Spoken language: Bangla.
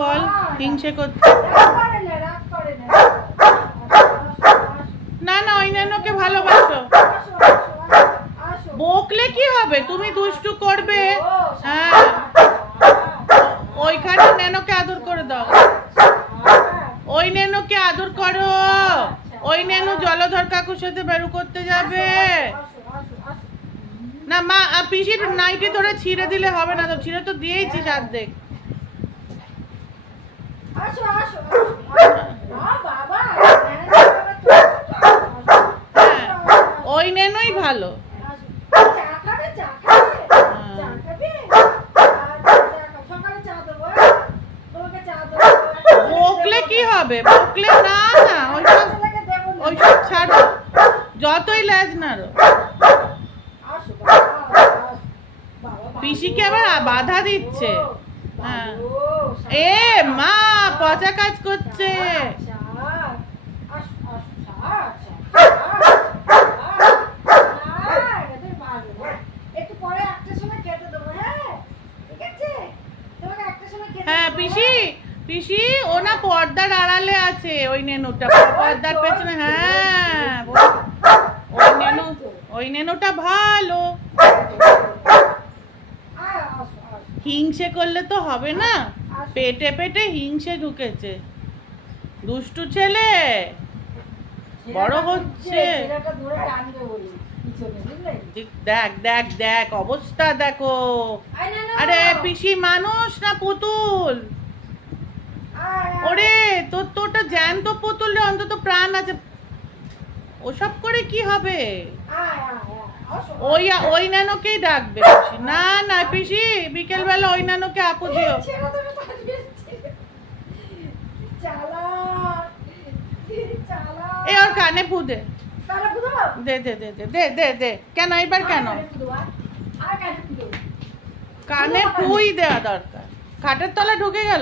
বল হিংসে করতে না না ওই নেনোকে ভালোবাসো। বকলে কি হবে, তুমি দুষ্টু করবে। হ্যাঁ ওইখানে নেনোকে আদর করে দাও, ওই নেনোকে আদর করো। ওই নেনু জলধর কাকুর সাথে বেরু করতে যাবে না। মা পিসির নাইটি ধরে ছিঁড়ে দিলে হবে না তো, ছিঁড়ে তো দিয়েছিস অর্ধেক। ওই নেনুই ভালো। বকলে কি হবে, বকলে না না ওইসব ছাড়ো, যতই লেজ নাড়ো। পিসিকে আবার বাধা দিচ্ছে। হ্যাঁ এ মা পচা কাজ করছে। হ্যাঁ পিসি পিসি ও না পর্দার আড়ালে আছে ওই নেনুটা, পর্দার পেছনে। হ্যাঁ ওই নেনুটা ভালো। হিংসে করলে তো হবে না, পেটে পেটে হিংসে ঢুকেছে। দুষ্টু ছেলে বড় হচ্ছে। দেখ দেখ দেখ অবস্থা দেখো। আরে পিসি মানুষ না পুতুল? ওরে তোরটা জ্যান্ত পুতুল রে, অন্তত প্রাণ আছে। ওসব করে কি হবে? ওই নানোকেই ডাকবে পিসি। না না পিসি বিকেল বেলা ওই নানোকে আপু দিও। এ ওর কানে ফু দে, দে দে দে দে দে দে দে। কেন এবার কেন কানে ফুই দেওয়া দরকার? খাটের তলায় ঢুকে গেল।